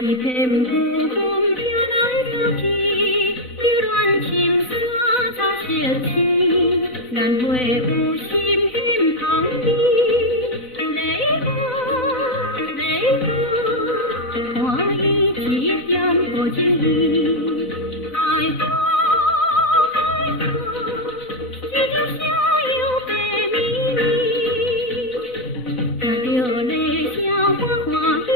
一片古风飘来飘去，流乱青丝早写起，难会有心偏旁的泪花，花已即将破尽，爱花爱花，只有下有白咪咪，它流泪笑花花的。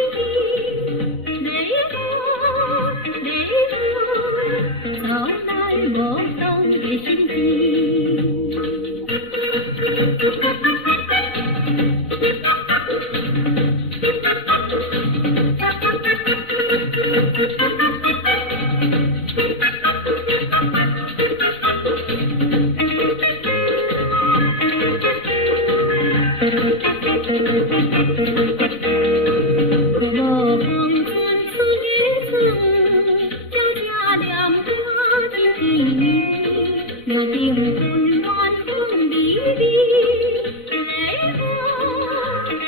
早来莫懂的心机，我风尘处一处，脚下两个的地，苗定温暖风里的泪花泪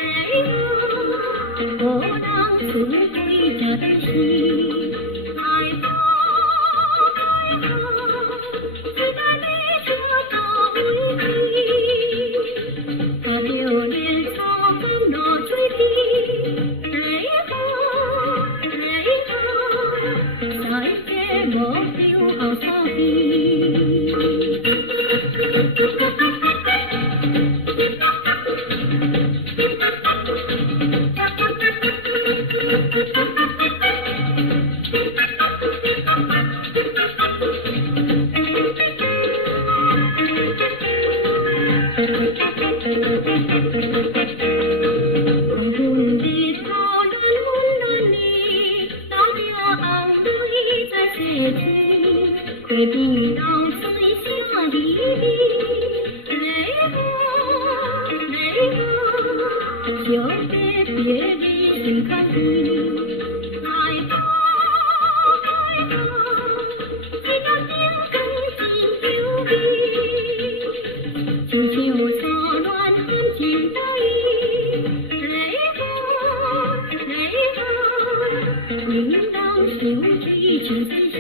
花，我当初归家的心，爱花爱花，只待你这到为止，它留恋草根那嘴皮。再也莫有好草地。黄昏的草原温暖你，大家对在写起，回避到水下的泪花泪花，就别的心坎里，爱花爱花，只要心更紧有比，就就错乱很情在意。应当修己情自心，